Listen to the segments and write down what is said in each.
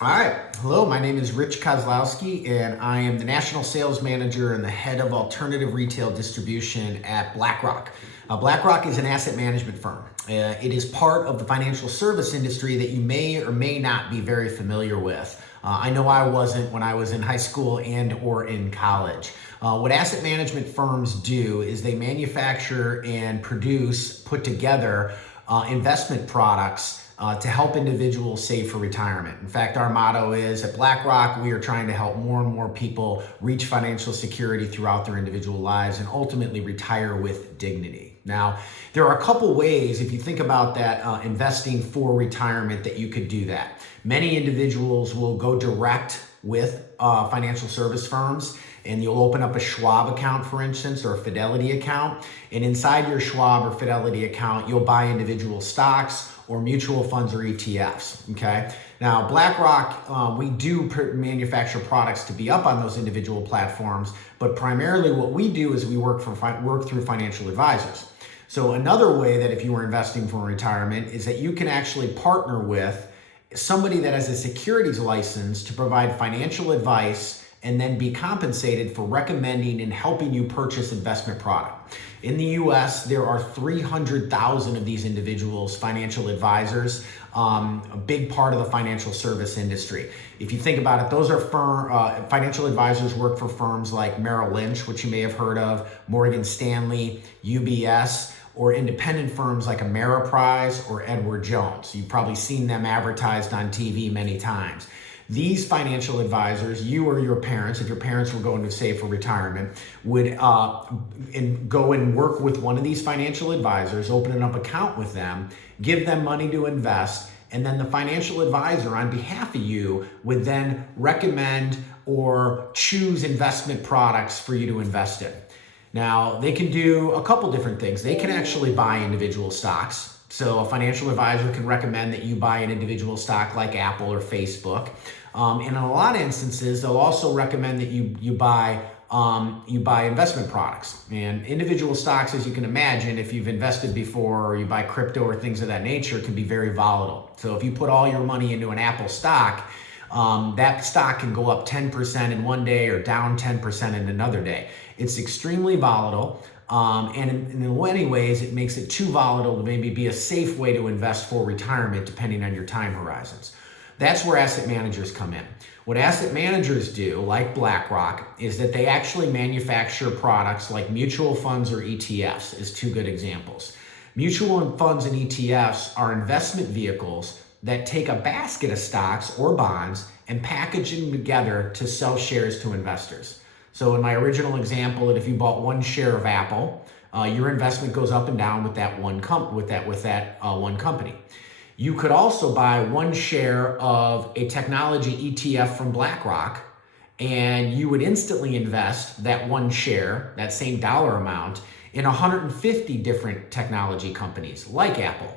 All right. Hello, my name is Rich Kozlowski, and I am the National Sales Manager and the Head of Alternative Retail Distribution at BlackRock. BlackRock is an asset management firm. It is part of the financial service industry that you may or may not be very familiar with. I know I wasn't when I was in high school and or in college. What asset management firms do is they manufacture and put together investment products to help individuals save for retirement. In fact, our motto is at BlackRock, we are trying to help more and more people reach financial security throughout their individual lives and ultimately retire with dignity. Now, there are a couple ways, if you think about that, investing for retirement, that you could do that. Many individuals will go direct with financial service firms, and you'll open up a Schwab account, for instance, or a Fidelity account. And inside your Schwab or Fidelity account, you'll buy individual stocks or mutual funds or ETFs, okay? Now, BlackRock, we do manufacture products to be up on those individual platforms, but primarily what we do is we work through financial advisors. So another way that if you were investing for retirement is that you can actually partner with somebody that has a securities license to provide financial advice and then be compensated for recommending and helping you purchase investment product. In the US, there are 300,000 of these individuals, financial advisors, a big part of the financial service industry. If you think about it, those are financial advisors work for firms like Merrill Lynch, which you may have heard of, Morgan Stanley, UBS, or independent firms like Ameriprise or Edward Jones. You've probably seen them advertised on TV many times. These financial advisors, you or your parents, if your parents were going to save for retirement, would go and work with one of these financial advisors, open an account with them, give them money to invest, and then the financial advisor on behalf of you would then recommend or choose investment products for you to invest in. Now, they can do a couple different things. They can actually buy individual stocks. So a financial advisor can recommend that you buy an individual stock like Apple or Facebook. And in a lot of instances, they'll also recommend that you buy investment products. And individual stocks, as you can imagine, if you've invested before or you buy crypto or things of that nature, can be very volatile. So if you put all your money into an Apple stock, that stock can go up 10% in one day or down 10% in another day. It's extremely volatile. And in many ways, it makes it too volatile to maybe be a safe way to invest for retirement, depending on your time horizons. That's where asset managers come in. What asset managers do, like BlackRock, is that they actually manufacture products like mutual funds or ETFs, is two good examples. Mutual funds and ETFs are investment vehicles that take a basket of stocks or bonds and package them together to sell shares to investors. So in my original example, that if you bought one share of Apple, your investment goes up and down with that one one company. You could also buy one share of a technology ETF from BlackRock, and you would instantly invest that one share, that same dollar amount, in 150 different technology companies like Apple.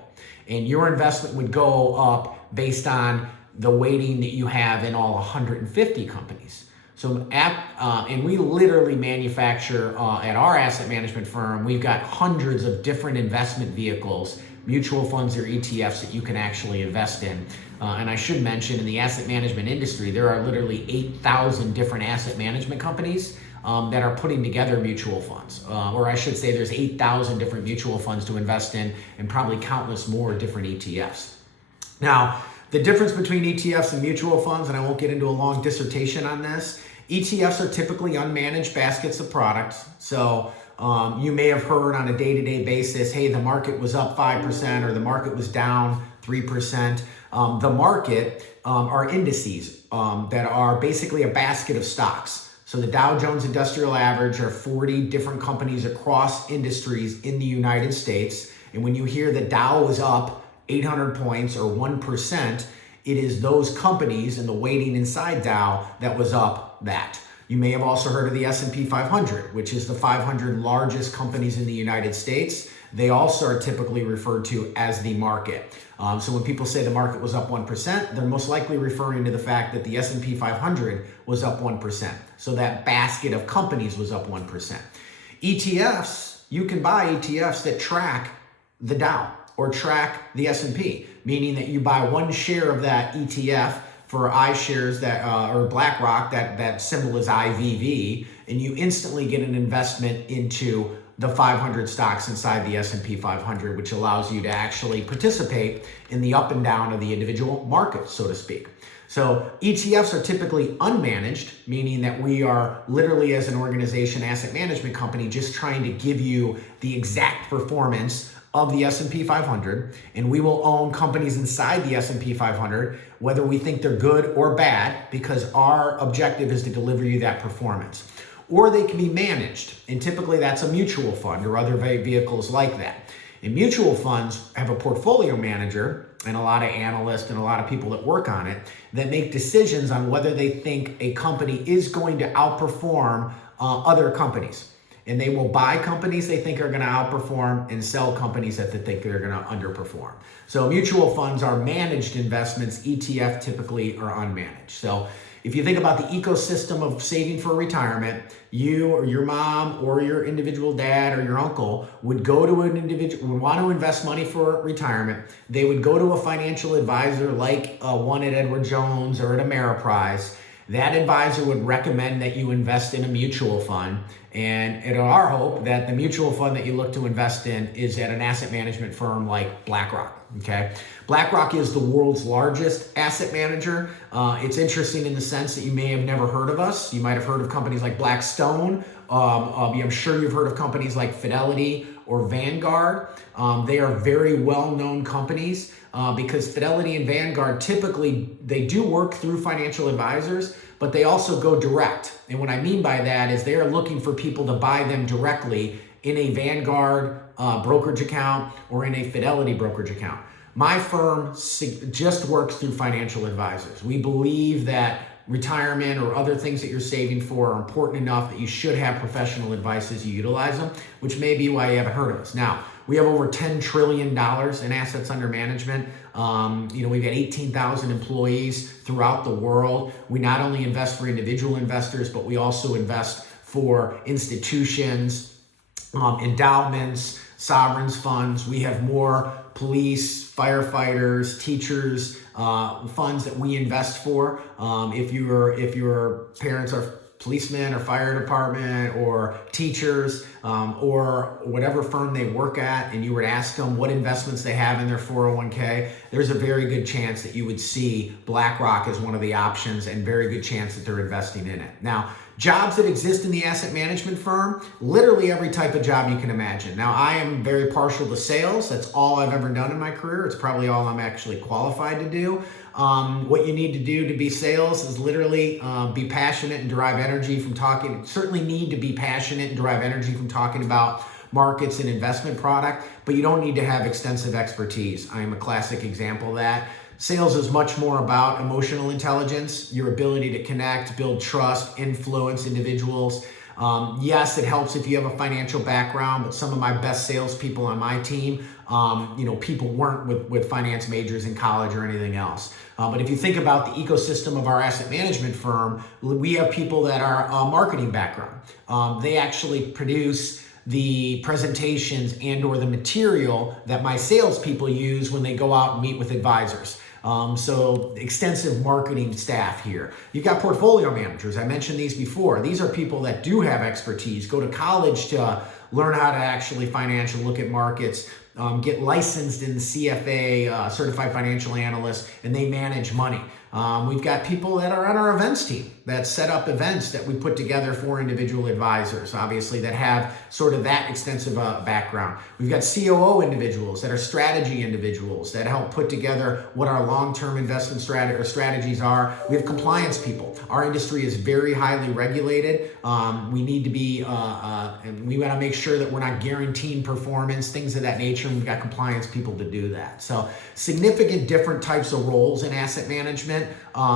And your investment would go up based on the weighting that you have in all 150 companies. So, and we literally manufacture at our asset management firm, we've got hundreds of different investment vehicles, mutual funds or ETFs that you can actually invest in. And I should mention, in the asset management industry, there are literally 8,000 different asset management companies that are putting together mutual funds. Or I should say there's 8,000 different mutual funds to invest in and probably countless more different ETFs. Now, the difference between ETFs and mutual funds, and I won't get into a long dissertation on this, ETFs are typically unmanaged baskets of products. So you may have heard on a day-to-day basis, hey, the market was up 5% or the market was down 3%. The market are indices that are basically a basket of stocks. So the Dow Jones Industrial Average are 40 different companies across industries in the United States. And when you hear the Dow was up 800 points or 1%, it is those companies and the weighting inside Dow that was up that. You may have also heard of the S&P 500, which is the 500 largest companies in the United States. They also are typically referred to as the market. So when people say the market was up 1%, they're most likely referring to the fact that the S&P 500 was up 1%. So that basket of companies was up 1%. ETFs, you can buy ETFs that track the Dow or track the S&P, meaning that you buy one share of that ETF for iShares or BlackRock, that symbol is IVV, and you instantly get an investment into the 500 stocks inside the S&P 500, which allows you to actually participate in the up and down of the individual markets, so to speak. So ETFs are typically unmanaged, meaning that we are literally, as an organization, asset management company, just trying to give you the exact performance of the S&P 500, and we will own companies inside the S&P 500, whether we think they're good or bad, because our objective is to deliver you that performance. Or they can be managed, and typically that's a mutual fund or other vehicles like that. And mutual funds have a portfolio manager and a lot of analysts and a lot of people that work on it that make decisions on whether they think a company is going to outperform other companies. And they will buy companies they think are going to outperform and sell companies that they think they're going to underperform. So mutual funds are managed investments. ETF typically are unmanaged. So if you think about the ecosystem of saving for retirement, you or your mom or your individual dad or your uncle would go to an individual, would want to invest money for retirement. They would go to a financial advisor like one at Edward Jones or at Ameriprise. That advisor would recommend that you invest in a mutual fund. And it's our hope that the mutual fund that you look to invest in is at an asset management firm like BlackRock. Okay, BlackRock is the world's largest asset manager. It's interesting in the sense that you may have never heard of us. You might have heard of companies like Blackstone. I'm sure you've heard of companies like Fidelity or Vanguard. They are very well-known companies because Fidelity and Vanguard typically, they do work through financial advisors, but they also go direct. And what I mean by that is they are looking for people to buy them directly in a Vanguard brokerage account or in a Fidelity brokerage account. My firm just works through financial advisors. We believe that retirement or other things that you're saving for are important enough that you should have professional advice as you utilize them, which may be why you haven't heard of us. Now, we have over $10 trillion in assets under management. We've got 18,000 employees throughout the world. We not only invest for individual investors, but we also invest for institutions, endowments, sovereigns funds. We have more police, firefighters, teachers, funds that we invest for. If your parents are policemen or fire department or teachers or whatever firm they work at, and you were to ask them what investments they have in their 401k, there's a very good chance that you would see BlackRock as one of the options and very good chance that they're investing in it. Now, jobs that exist in the asset management firm, literally every type of job you can imagine. Now, I am very partial to sales. That's all I've ever done in my career. It's probably all I'm actually qualified to do. What you need to do to be sales is literally be passionate and derive energy from talking. Certainly need to be passionate and derive energy from talking about markets and investment product, but you don't need to have extensive expertise. I am a classic example of that. Sales is much more about emotional intelligence, your ability to connect, build trust, influence individuals. Yes, it helps if you have a financial background, but some of my best salespeople on my team, people weren't with finance majors in college or anything else. But if you think about the ecosystem of our asset management firm, we have people that are marketing background. They actually produce the presentations and or the material that my salespeople use when they go out and meet with advisors. So extensive marketing staff here. You've got portfolio managers. I mentioned these before. These are people that do have expertise, go to college to learn how to actually financially look at markets, get licensed in CFA, Certified Financial Analyst, and they manage money. We've got people that are on our events team that set up events that we put together for individual advisors, obviously, that have sort of that extensive background. We've got COO individuals that are strategy individuals that help put together what our long-term investment strategies are. We have compliance people. Our industry is very highly regulated. We need to be, and we want to make sure that we're not guaranteeing performance, things of that nature, and we've got compliance people to do that. So significant different types of roles in asset management,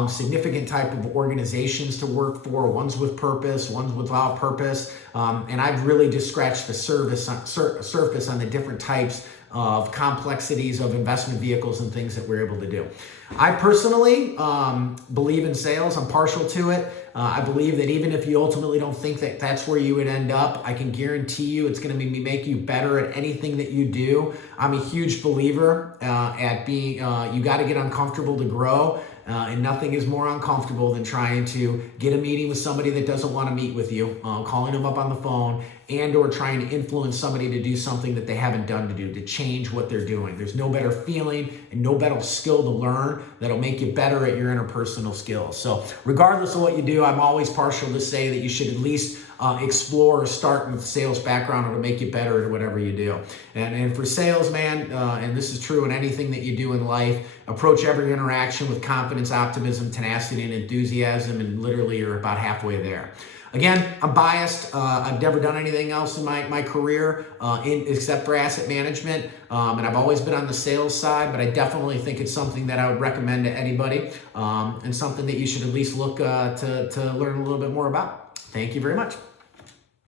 significant type of organizations to work for, ones with purpose, ones without purpose. And I've really just scratched the surface on the different types of complexities of investment vehicles and things that we're able to do. I personally believe in sales. I'm partial to it. I believe that even if you ultimately don't think that that's where you would end up, I can guarantee you it's going to make you better at anything that you do. I'm a huge believer at being, you got to get uncomfortable to grow. and nothing is more uncomfortable than trying to get a meeting with somebody that doesn't want to meet with you, calling them up on the phone, and or trying to influence somebody to do something that they haven't done to change what they're doing. There's no better feeling and no better skill to learn that'll make you better at your interpersonal skills. So regardless of what you do, I'm always partial to say that you should at least explore or start with sales background, or to make you better at whatever you do. And for sales, man, and this is true in anything that you do in life, approach every interaction with confidence, optimism, tenacity, and enthusiasm, and literally you're about halfway there. Again, I'm biased. I've never done anything else in my career except for asset management, and I've always been on the sales side, but I definitely think it's something that I would recommend to anybody, and something that you should at least look to learn a little bit more about. Thank you very much.